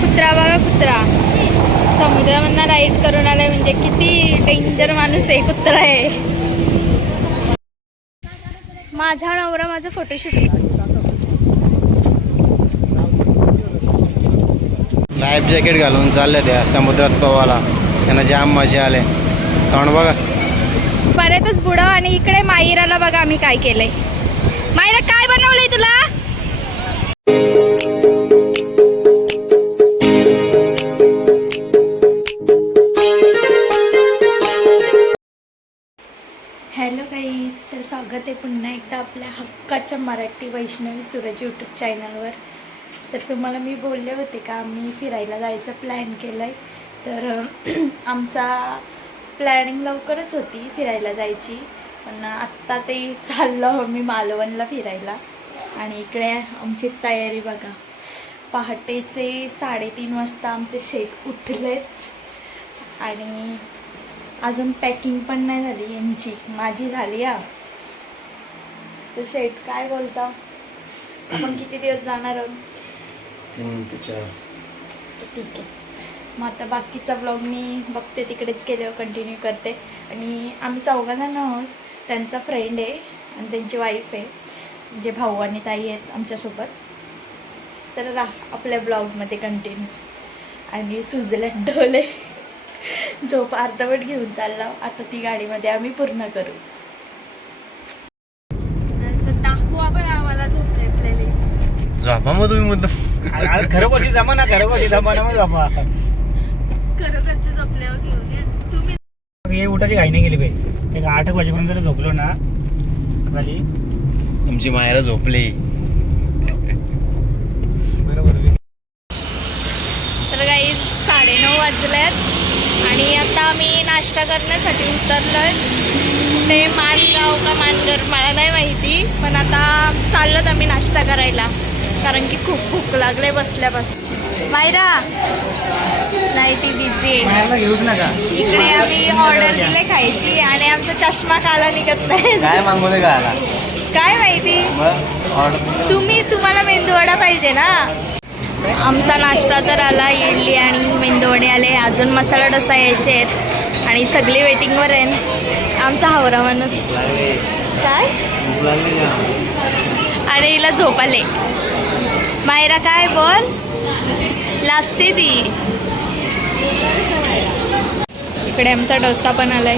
कुत्रा बघा, कुत्रा समुद्रामधनं राईड करून आलाय. म्हणजे किती डेंजर माणूस आहे, कुत्रा आहे. माझा नवरा माझं फोटोशूट. लाईफ जॅकेट घालून चालले त्या समुद्रात पोवाला. त्यांना जाम मजा आले. तोंड बघा परतच बुडव. आणि इकडे मायराला बघा आम्ही काय केलंय. मायरा काय बनवलंय तुला? हॅलो गाईज, तर स्वागत आहे पुन्हा एकदा आपल्या हक्काच्या मराठी वैष्णवी सूरज यूट्यूब चॅनलवर. तर तुम्हाला मी बोलले होते का आम्ही फिरायला जायचं प्लॅन केलं आहे. तर आमचा प्लॅनिंग लवकरच होती फिरायला जायची, पण आत्ता ते चाललं मी मालवणला फिरायला. आणि इकडे आमची तयारी बघा. पहाटेचे 3:30 वाजता आमचे शेट उठलेत आणि अजून पॅकिंग पण नाही झाली यांची, माझी झाली. तर शेट काय बोलता, आपण किती दिवस जाणार आहोत? 3 ते 4. ठीक आहे, मग आता बाकीचा ब्लॉग मी बघते, तिकडेच केल्यावर कंटिन्यू करते. आणि आम्ही 4 जण आहोत. त्यांचा फ्रेंड आहे आणि त्यांची वाईफ आहे, जे भाऊ आणि ताई आहेत आमच्यासोबत. तर आपल्या ब्लॉगमध्ये कंटिन्यू. आणि सुजले डोले झोप अर्धवट घेऊन चालला. आता ती गाडीमध्ये आम्ही पूर्ण करू. दाखवू आपण आम्हाला झोपले आपल्याला. झोपा मग तुम्ही मुद्दा खरोखरची जमा ना, खरोखरची जमा ना, मग जमा खरोखरचे झोपल्यावर घेऊन तुम्ही. हे उठाची घाई नाही गेली पाहिजे. 8 वाजेपर्यंत जर झोपलो ना सकाळी. तुमची मायरा झोपली. बरोबर. तर काही 9:30 वाजल्यात आणि आता आम्ही नाश्ता करण्यासाठी उतरलोय. ते माणगाव का मानगर मला नाही माहिती, पण आता चाललोत आम्ही नाश्ता करायला, कारण की खूप भूक लागले बसल्यापासून. मायरा नाही, ती बिझी आहे. घेऊच नका. इकडे आम्ही ऑर्डर दिले खायची आणि आमचा चष्मा काला निघत नाही. काय मागवले का आला काय माहिती. तुम्हाला मेंदूवडा पाहिजे ना. आमचा नाश्ता तर आला, इडली आणि मेंदूवडे आले. अजून मसाला डोसा यायचे आहेत आणि सगळी वेटिंगवर आहे. आमचा हावरा माणूस काय. आणि हिला झोप आले. मायरा काय बोल लाजते ती. इकडे आमचा डोसा पण आलाय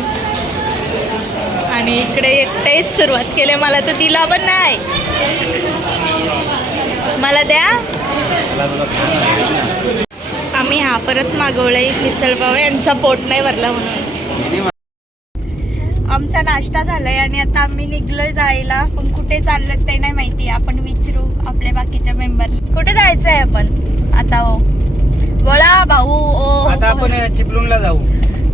आणि इकडे एकटेच सुरुवात केली. मला तर दिला पण नाही. मला द्या. आम्ही परत मागवलंय मिसळपाव. यांचा पोट नाही भरला म्हणून. आमचा नाश्ता झालाय आणि आता आम्ही निघलोय जायला, पण कुठे चाललोय ते नाही माहिती. आपण विचारू आपल्या बाकीच्या मेंबर. कुठे जायचंय आपण आता? हो बोला भाऊ. आता आपण चिपळूणला जाऊ.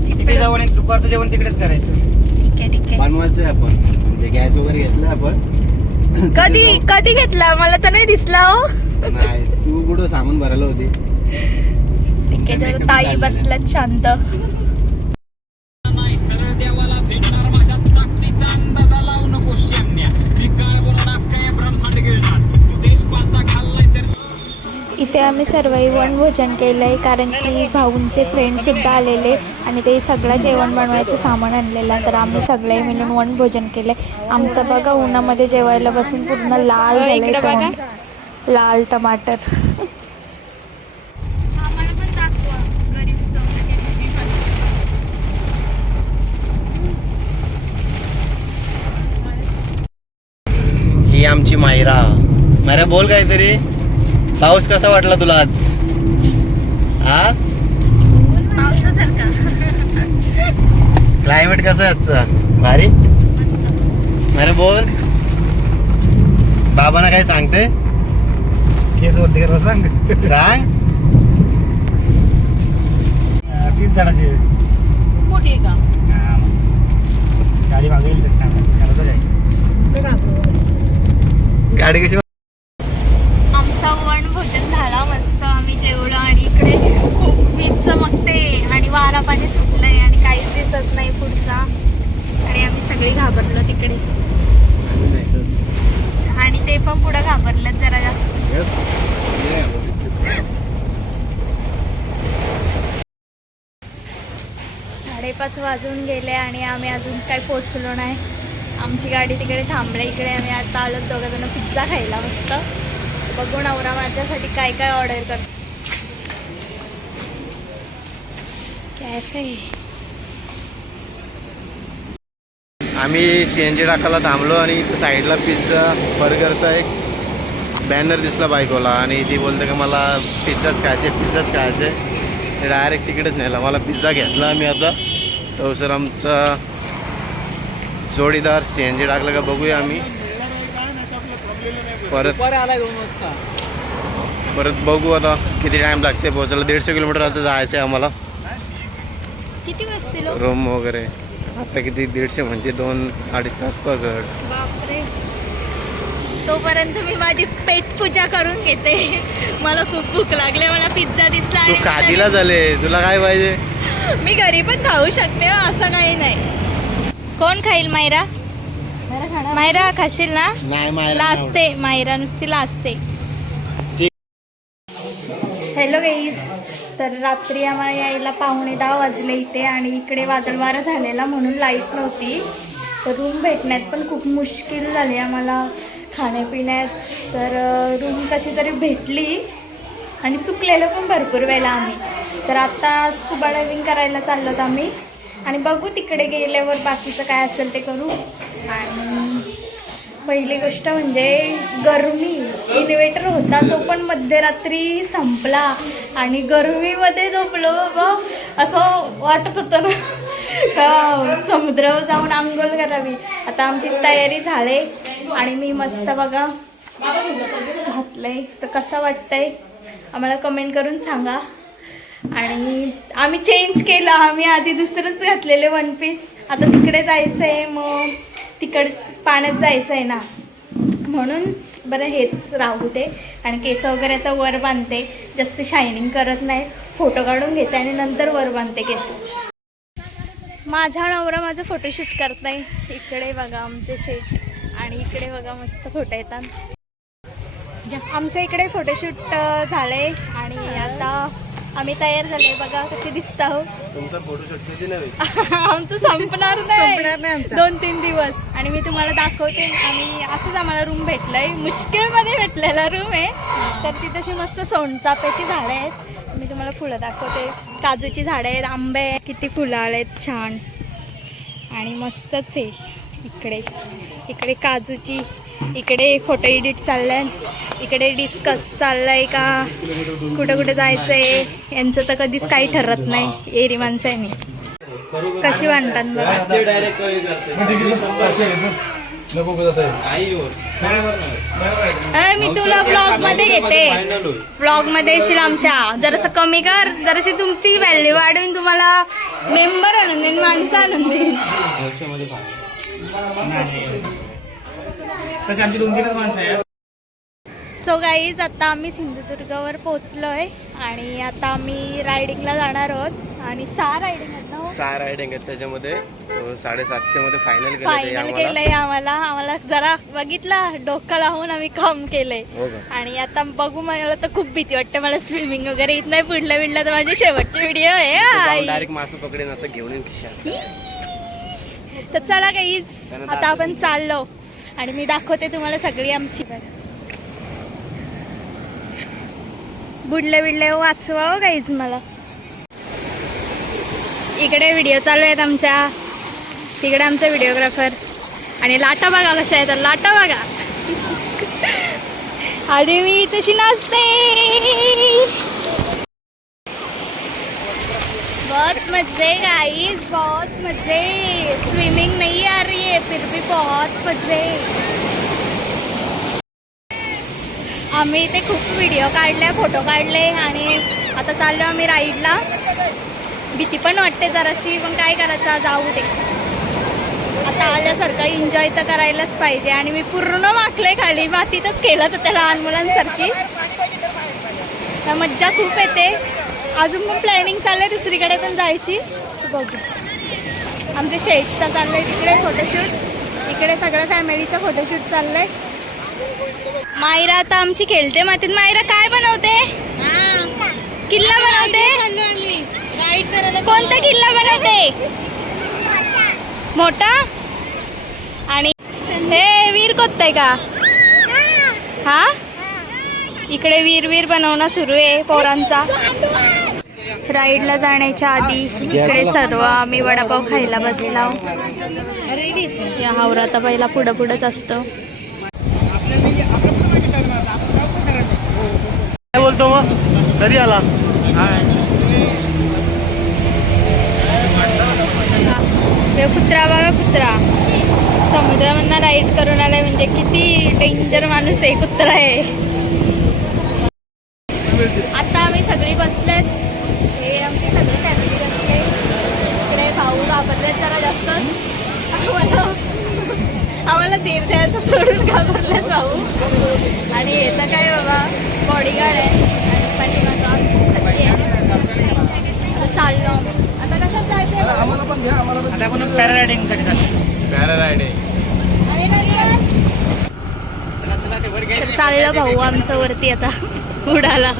तिथे जाऊ आणि दुपारचं जेवण तिकडेच करायचं. ठीक आहे, ठीक आहे. बनवायचंय आपण. म्हणजे गॅस वगैरे घेतला आपण. कधी घेतला? मला तर नाही दिसला. हो नाही, तू कुठं सामान भरायला होती. ठीक आहे, ताई बसल्यात शांत. इथे आम्ही सर्वही वनभोजन केलं आहे, कारण की भाऊंचे फ्रेंडसुद्धा आलेले आणि ते सगळं जेवण बनवायचं सामान आणलेलं. तर आम्ही सगळे मिळून वनभोजन केलं आहे. आमचं बघा उन्हामध्ये जेवायला बसून पूर्ण लाल झालं, लाल टमाटर. ही आमची मायरा. मायरा बोल काहीतरी. पाऊस कसा वाटला तुला आज? पावसासारखा. क्लायमेट कसं आहे आजचा? भारी. मायरा बोल. बाबांना काय सांगते? केस वरती करा. सांग सांग. 30 जणांची मोठी आहे का गाडी मागेल गाडी कशी? आमचा वनभोजन झाला मस्त. आम्ही जेवलो आणि इकडे खूप वीज चमकते आणि वारा पाणी सुटलंय आणि काहीच दिसत नाही पुढचा. आणि आम्ही सगळी घाबरलो तिकडे. आणि ते पण पुढे घाबरलेत जरा जास्त. 5:30 वाजून गेले आणि आम्ही अजून काही पोचलो नाही. आमची गाडी तिकडे थांबली. इकडे आम्ही आता आलो दोघंजणं पिझ्झा खायला मस्त. बघू नवरा माझ्यासाठी काय काय ऑर्डर करतो. कॅफे. आम्ही CNG टाकायला थांबलो आणि साईडला पिझ्झा बर्गरचा एक बॅनर दिसला बायकोला आणि ती बोलते का मला पिझ्झाच खायचे. ते डायरेक्ट तिकडेच नेला. मला पिझ्झा घेतला आम्ही आता. तो सर आमचा जोडीदार CNG टाकलं का बघूया आम्ही. परत बघू आता किती टाईम लागते पोहोचायला. 150 किलोमीटर आता जायचं आहे आम्हाला. किती वाजतील रूम वगैरे आता किती 150 म्हणजे 2-2.5 तास पकड. बापरे. तोपर्यंत मी माझी पेट पूजा करून घेते. मला खूप भूक लागले. मला पिझ्झा दिसला तू आणि खादीला झाले तुला काय पाहिजे. मी घरी पण खाऊ शकते असं काही नाही. कोण खाईल? मायरा. मायरा खाशील ना? नाही लाजते मायरा, नुसती लाजते. Hello guys. तर रात्री आम्हाला यायला 9:15 वाजले इथे आणि इकडे वादळवारा झालेला म्हणून लाईट नव्हती. तर रूम भेटण्यात पण खूप मुश्किल झाली आम्हाला खाण्यापिण्यात. तर रूम कशी तरी भेटली आणि चुकलेलं पण भरपूर वेळेला आम्ही. तर आता स्कुबा डायव्हिंग करायला चाललो आम्ही आणि बघू तिकडे गेल्यावर बाकीचं काय असेल ते करू. आणि पहिली गोष्ट म्हणजे गरमी. इन्व्हर्टर होता तो पण मध्यरात्री संपला आणि गरमीमध्ये झोपलो बाबा. असं वाटत होतं ना का समुद्रावर जाऊन आंघोळ करावी. आता आमची तयारी झाली आणि मी मस्त बघा घातलंय. तर कसं वाटतंय आम्हाला कमेंट करून सांगा. आणि आम्ही चेंज केलं. आम्ही आधी दुसरंच घातलेले 1 पीस. आता तिकडे जायचं आहे मग तिकडे पाण्यात जायचं आहे ना म्हणून बरं हेच राहू दे. आणि केस वगैरे तर वर बांधते. जास्त शायनिंग करत नाही. फोटो काढून घेते आणि नंतर वर बांधते केस. माझा नवरा माझं फोटोशूट करत नाही. इकडे बघा आमचे शेट आणि इकडे बघा मस्त फोटो येतात. आमचं इकडे फोटोशूट झालंय आणि आता आम्ही तयार झाले. बघा कसे दिसत आहोत. तुमचा फोटोशूट किती नव्हे. आमचं संपणार नाही 2-3 दिवस. आणि मी तुम्हाला दाखवते. आम्ही असंच आम्हाला रूम भेटलंय. मुश्किलमध्ये भेटलेला रूम आहे. तर ती तशी मस्त सोनचाफ्याची झाडं आहेत. मी तुम्हाला फुलं दाखवते. काजूची झाडं आहेत. आंबे किती फुलं आलेत छान आणि मस्तच आहे. इकडे काजूची. इकडे फोटो एडिट चाललाय. इकडे डिस्कस चाललाय का कुठं जायचं आहे. यांचं तर कधीच काही ठरत नाही एरी माणसांनी. कशी वाटतात बघा. मी तुला ब्लॉगमध्ये येते. ब्लॉगमध्ये येशील आमच्या. जरासं कमी कर. जराशी तुमची व्हॅल्यू वाढवून तुम्हाला मेंबर आणून देईन. माणसं आणून देईन. आमची 2-3 माणसं आहेत. सो गाईज आता आम्ही सिंधुदुर्गावर पोचलो आहे आणि आता आम्ही रायडिंगला जाणार आहोत. आणि 6 रायडिंग आहेत ना. 6 रायडिंग आहेत. त्याच्यामध्ये 750 मध्ये फायनल केलंय आम्हाला जरा बघितला डोकं लावून आम्ही काम केलंय. आणि आता बघू. मला तर खूप भीती वाटते. मला स्विमिंग वगैरे येत नाही. पुढलं तर माझे शेवटचे व्हिडिओ आहे. डायरेक्ट मासे पकडे असं घेऊन येईन खिशात. तर चला गाईज आता आपण चाललो आणि मी दाखवते तुम्हाला सगळी आमची. बुडले वाचवा हो गाईज मला. इकडे व्हिडिओ चालू आहेत आमच्या. तिकडे आमचा व्हिडिओग्राफर. आणि लाटा बघा कशा आहेत. लाटा बघा. आणि मी तशी नाचते. बहुत मजे गाइस, बहुत मजे. स्विमिंग नहीं आ रही है फिर भी बहुत मजे. आम्ही इथे खूप व्हिडिओ काढले, फोटो काढले आणि आता चाललो आम्ही राईडला. भीती पण वाटते जराशी, पण काय करायचं, जाऊ दे. आता आल्यासारखं एन्जॉय तर करायलाच पाहिजे. आणि मी पूर्ण वाकले खाली, मातीतच केलं तर त्या लहान मुलांसारखी. तर मज्जा खूप येते. अजून पण प्लॅनिंग चालू आहे दुसरीकडे पण जायची. बघू. आमच्या शेटचा चाललं आहे तिकडे फोटोशूट. इकडे सगळ्या फॅमिलीचा फोटोशूट चाललं आहे. मायरा आता आमची खेळते मातीत. मायरा काय बनवते? किल्ला बनवते. कोणता किल्ला बनवते? मोठा आणि हे वीर कोत्ताय का हा इकडे वीर बनवणं सुरू आहे पोरांचा. राईडला जाण्याच्या आधी इकडे सर्व आम्ही वडापाव खायला बसला. या हावरात पहिला पुढंच असतं. काय बोलतो मग कधी आला? कुत्रा बघा कुत्रा समुद्रामधनं राईड करून आलाय म्हणजे किती डेंजर माणूस आहे कुत्रा आहे. आता आम्ही सगळी बसलेत. हे आमची सगळी फॅमिली बसले. इकडे भाऊ घाबरलेत जरा जास्त. आम्हाला तीर्थयाचं सोडून घाबरलेत भाऊ. आणि येतं काय बाबा बॉडीगार्ड आहे आणि पाठीमागं आमची सगळी आहे. चाललो आता कशात जायचं आहे? आता आपण पॅरारायडिंगसाठी चाललो. पॅरारायडिंग चाललं भाऊ आमचं वरती आता उडाला.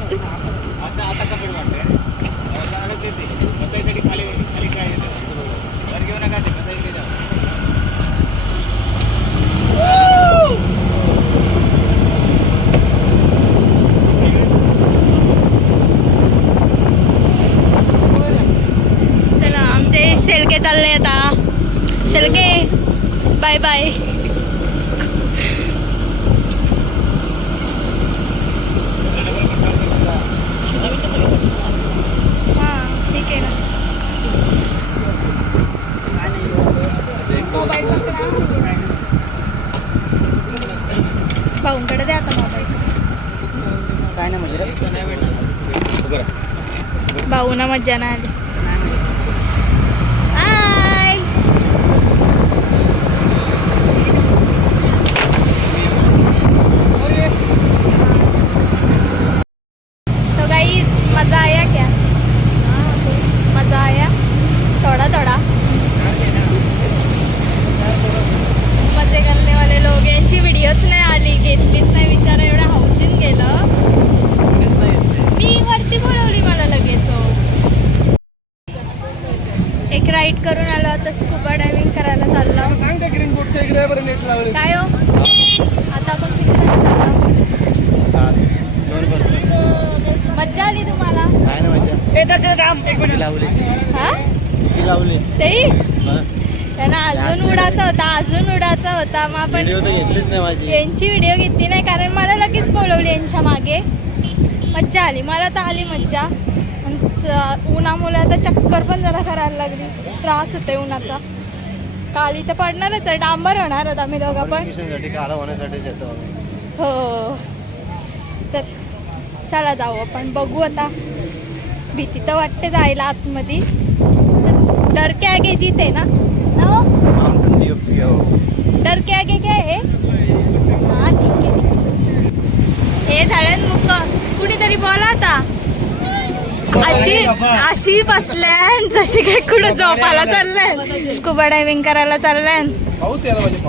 चला आमचे शेलके चालले आता. Shelke bye bye. ठीक आहे ना. भाऊंकडे द्या आता मोबाईल. काय नाही म्हणजे भाऊना मज्जा नाही आली. हाय तो गाइस मजा आया क्या? मजा आया थोड़ा थोड़ा. मजे करने वाले लोग. यांची व्हिडिओच नाही आली घेतलीच नाही विचार. एवढं हौशीन केलं. मी वरती बोलवली मला लगेच. एक राईड करून आलो आता स्कुबा डायव्हिंग करायला चाललो. काय हो आता आपण किती चाललो? मज्जा आली तुम्हाला? काय ना मजा लावली हा लावली तेही त्यांना अजून उडाचा होता. मग आपण व्हिडिओ तर घेतलीच नाही माझी. यांची व्हिडिओ घेतली नाही कारण मला लगेच बोलवली यांच्या मागे. मज्जा आली मला तर आली मज्जा. उन्हामुळे आता चक्कर पण जरा करायला लागली. त्रास होतोय उन्हाचा. काल इथं पडणारच आहे. डांबर होणार होत आम्ही दोघं पण. काला होण्यासाठीच येतो आम्ही. हो तर चला जाऊ आपण. बघू आता. भीती तर वाटते जायला आतमध्ये. डर के आगे जीत आहे ना. माउंटेन ड्यू डर के आगे क्या आहे? हां ठीक आहे. हे झाल्यात मुख कुणीतरी बोला आता. अशी बसल्यान जशी काही कुठं झोपायला चाललंय. स्कुबा डायव्हिंग करायला चाललंय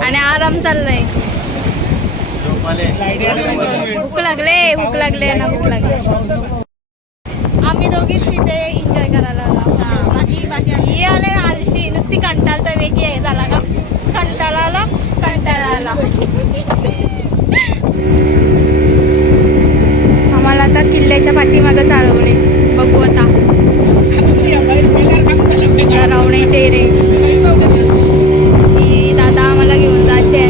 आणि आराम चाललाय. भूक लागले ना भूक लागले. आम्ही दोघीच इथे एन्जॉय करायला ही आले आळशी नुसती कंटाळता वेगळी आहे. झाला का कंटाळा आला. आम्हाला आता किल्ल्याच्या पाठीमागं चालवले. बघू आता रवणे चेहरे की दादा आम्हाला घेऊन जायचे.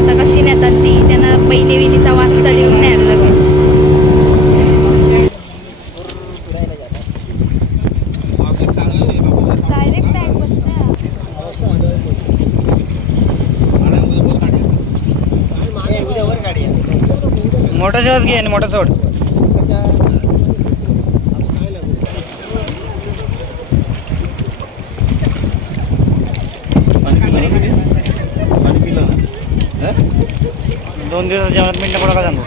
आता कशी नेतात ती. त्यांना बहिणी विनीचा वास्ता देऊन न्यायला लागेल. डायरेक्ट बॅग बसते. मोठा दिवस घे आणि मोठा सोड. दोन दिवस जेवणात मिनिटं पडा का जाणार.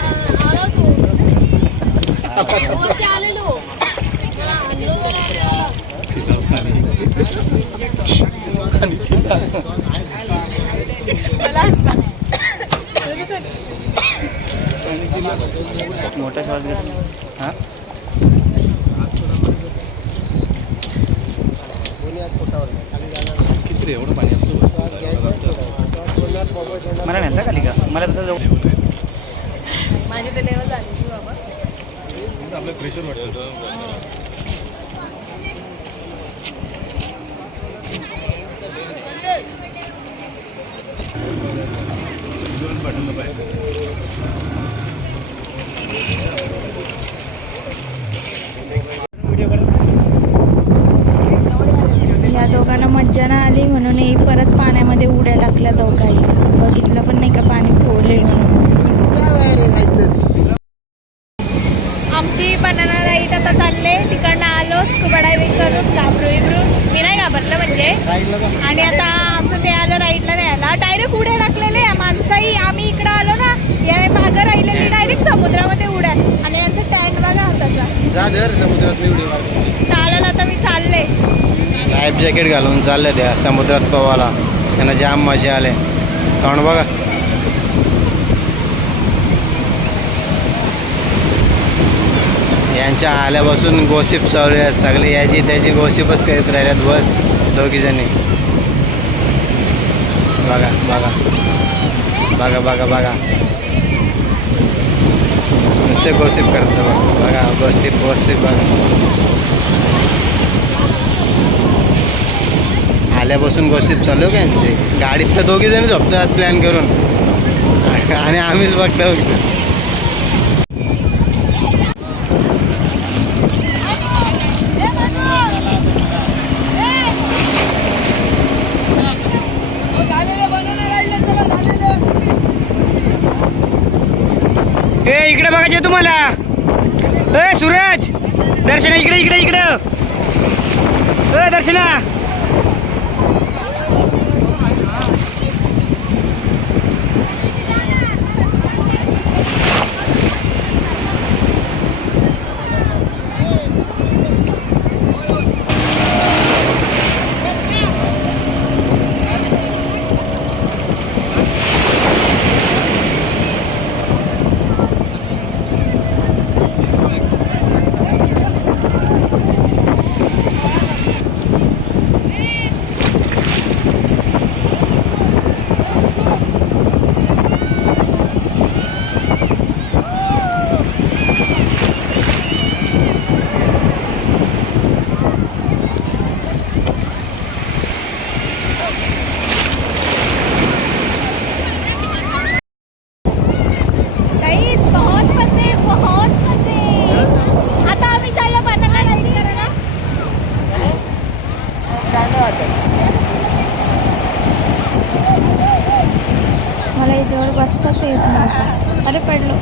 मोठा श्वास घेतला. हा किती रे एवढं पाणी असतं. मला नाही खाली का मला तसं जाऊ माझी तर लेवल झाली बाबा. आपलं प्रेशर वाटतं. या दोघांना मज्जा नाही आली म्हणून हे परत पाण्यामध्ये उड्या टाकल्या दोघाही. बघितलं पण नाही का पाणी खोल आहे म्हणून. आमची बनाना राईड आता चालले. तिकडनं आलो स्कुबा डायव्हिंग करून घाबरू इबरून. मी नाही घाबरलं म्हणजे. आणि आता आमचं ते आलं राईडला नाही आला. डायरेक्ट उड्या टाकलेले माणसाही. आम्ही इकडं आलो ना या मागं राहिलेली डायरेक्ट समुद्रामध्ये उड्या. आणि यांचं टँक बघा हाताचा. जा दर समुद्रात चालेल आता मी चालले. लाईफ जॅकेट घालून चालले त्या समुद्रात पोवाला. त्यांना जाम मजा आले. तोंड बघा. यांच्या आल्यापासून गोसिप चालू आहेत. सगळे याची त्याची गोसिपच करीत राहिल्यात बस दोघीजणी. बघा बघा बघा बघा बघा नुसते गोसिप करत बघा. बघा गोसिप गोसिप बघा. आल्यापासून गोसिप चालू आहे का यांची. गाडीत तर दोघीजणी झोपतात प्लॅन करून आणि आम्हीच बघतो. ए इकडे बघायचे तुम्हाला. ए सूरज दर्शना इकडे इकडे इकडे. ए दर्शना मला याच्यावर बसताच येत नाही. अरे पडलो.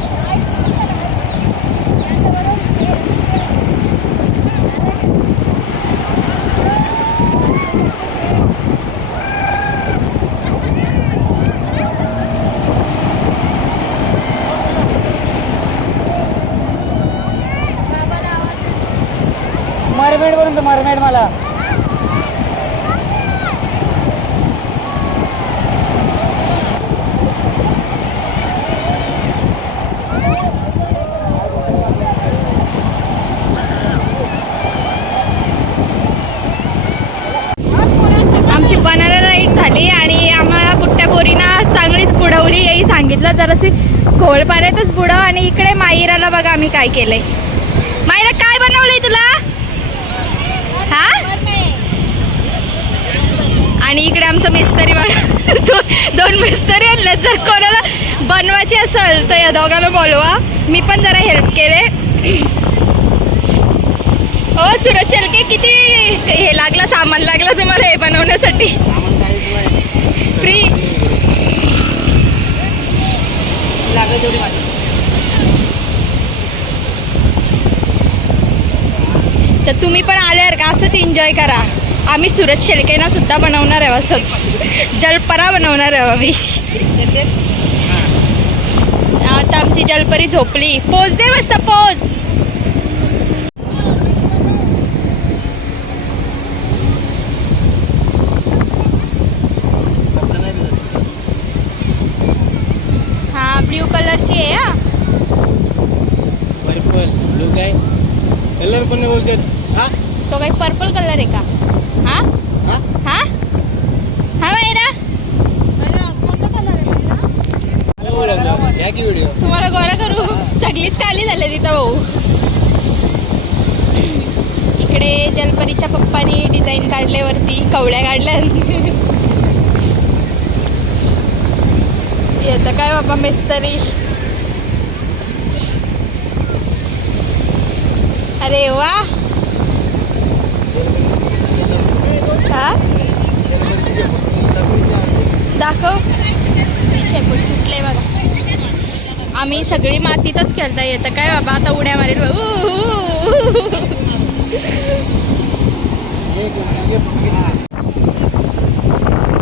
मरमेड बनवतो मरमेड मला. आमची बनाना राईड झाली आणि आम्हाला बुट्ट्या पोरीना चांगलीच बुडवली. याही सांगितलं जराशी खोल पाण्यातच बुडव. आणि इकडे माईराला बघा आम्ही काय केलंय. माईरा काय बनवलंय तुला हा. आणि इकडे आमचं मिस्त्री बघा. दोन मिस्त्री आणले. जर कोणाला बनवायची असेल तर या दोघांना बोलवा. मी पण जरा हेल्प केले. हो सूरज शेळके किती हे लागलं सामान लागलं तुम्हाला हे बनवण्यासाठी. फ्री लागेल तेवढी माझी. तर तुम्ही पण आल्यावर का असंच एन्जॉय करा. आम्ही सूरज शेळकेना सुद्धा बनवणार आहे असंच. जलपरा बनवणार आहे आम्ही. आता आमची जलपरी झोपली. पोज दे मस्त पोज. हा ब्ल्यू कलरची आहे. हा पर्पल ब्लू काय कलर पण नाही बोलतात. हा तो काही पर्पल कलर आहे का. हा हा हा हा मायरा तुम्हाला गोरा करू सगळीच काली झाले तिथं भाऊ. इकडे जलपरीच्या पप्पानी डिझाईन काढले वरती कवड्या काढल्या. येतं काय बाबा मिस्त्री. अरे वा हा दाखव. शेपूट फुटले बघा. आम्ही सगळी मातीतच खेळता येतं काय बाबा. आता उड्या मारेल.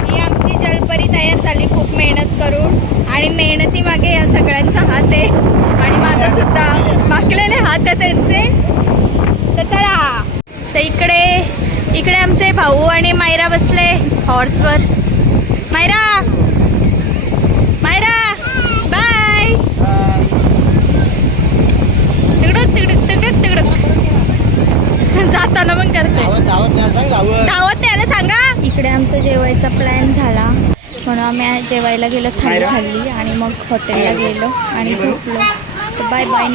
ही आमची जलपरी तयार झाली खूप मेहनत करून. आणि मेहनती मागे या सगळ्यांचा हात आहे आणि माझा सुद्धा माकलेले हात आहे त्यांचे. तर चला. तर इकडे आमचे भाऊ आणि मायरा बसले हॉर्सवर. मायरा बाय. तिकडं जाताना मग करते. दावत द्यायला सांगा. इकडे आमचा जेवायचा प्लॅन झाला म्हणून आम्ही जेवायला गेलो. थाली खाल्ली आणि मग हॉटेलला गेलो आणि झोपलो. Bye bye.